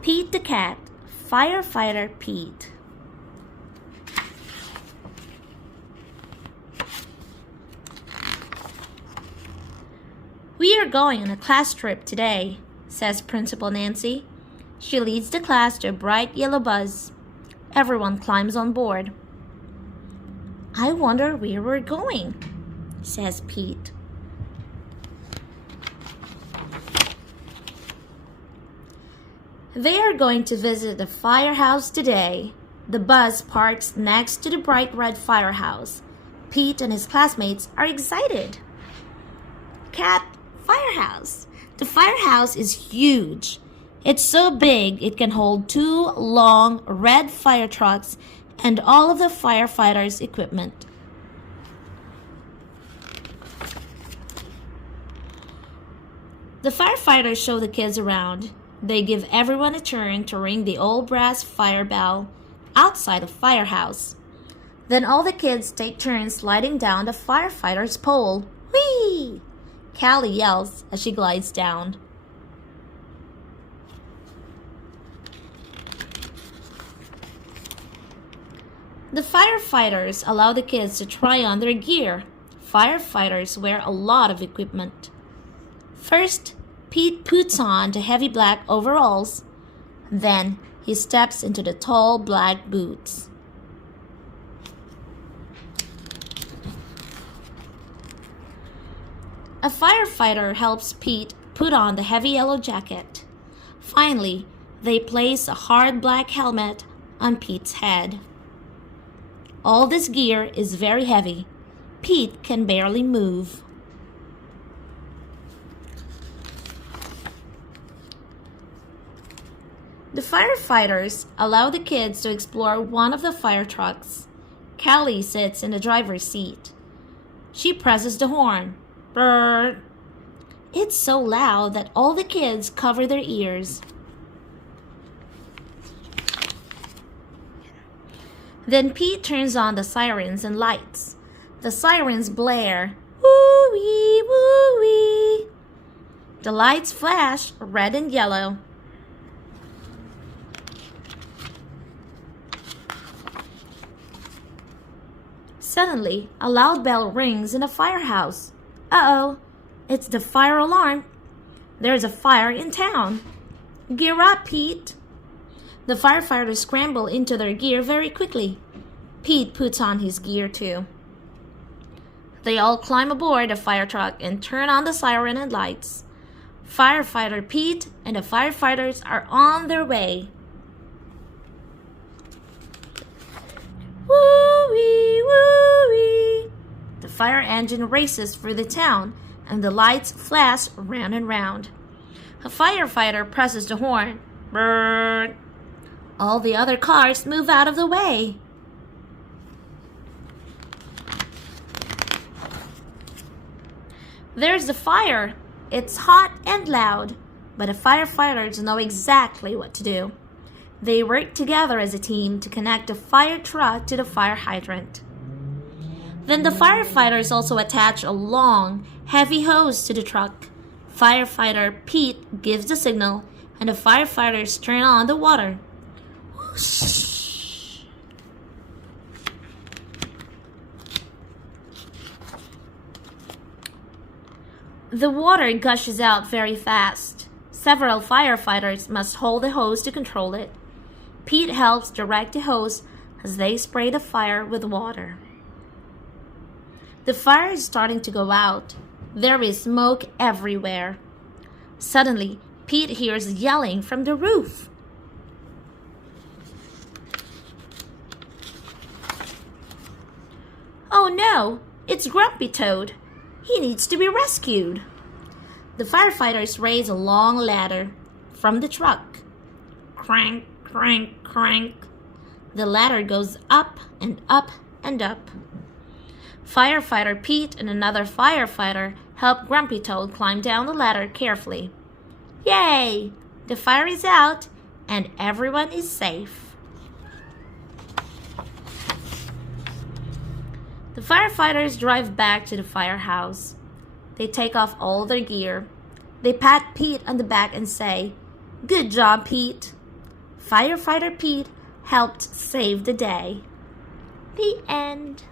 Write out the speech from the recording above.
Pete the cat, Firefighter Pete. We are going on a class trip today, says Principal Nancy. She leads the class to a bright yellow bus. Everyone climbs on board. I wonder where we're going, says Pete. They are going to visit the firehouse today. The bus parks next to the bright red firehouse. Pete and his classmates are excited. Cat, firehouse. The firehouse is huge. It's so big it can hold 2 long red fire trucks and all of the firefighters' equipment. The firefighters show the kids around. They give everyone a turn to ring the old brass fire bell outside the firehouse. Then all the kids take turns sliding down the firefighter's pole. Whee! Callie yells as she glides down. The firefighters allow the kids to try on their gear. Firefighters wear a lot of equipment. First, Pete puts on the heavy black overalls. Then he steps into the tall black boots. A firefighter helps Pete put on the heavy yellow jacket. Finally, they place a hard black helmet on Pete's head. All this gear is very heavy. Pete can barely move. The firefighters allow the kids to explore one of the fire trucks. Callie sits in the driver's seat. She presses the horn. Brrr. It's so loud that all the kids cover their ears. Then Pete turns on the sirens and lights. The sirens blare. Woo-wee, woo-wee. The lights flash red and yellow. Suddenly, a loud bell rings in the firehouse. Uh-oh, it's the fire alarm. There's a fire in town. Gear up, Pete. The firefighters scramble into their gear very quickly. Pete puts on his gear too. They all climb aboard the fire truck and turn on the siren and lights. Firefighter Pete and the firefighters are on their way. Woo-wee, woo-wee. The fire engine races through the town and the lights flash round and round. A firefighter presses the horn. Brrr. All the other cars move out of the way. There's the fire. It's hot and loud, but the firefighters know exactly what to do. They work together as a team to connect the fire truck to the fire hydrant. Then the firefighters also attach a long, heavy hose to the truck. Firefighter Pete gives the signal, and the firefighters turn on the water. Whoosh. The water gushes out very fast. Several firefighters must hold the hose to control it. Pete helps direct the hose as they spray the fire with water. The fire is starting to go out. There is smoke everywhere. Suddenly, Pete hears yelling from the roof. Oh no, it's Grumpy Toad. He needs to be rescued. The firefighters raise a long ladder from the truck. Crank, crank, crank. The ladder goes up and up and up. Firefighter Pete and another firefighter help Grumpy Toad climb down the ladder carefully. Yay! The fire is out and everyone is safe. The firefighters drive back to the firehouse. They take off all their gear. They pat Pete on the back and say, "Good job, Pete." Firefighter Pete helped save the day. The end.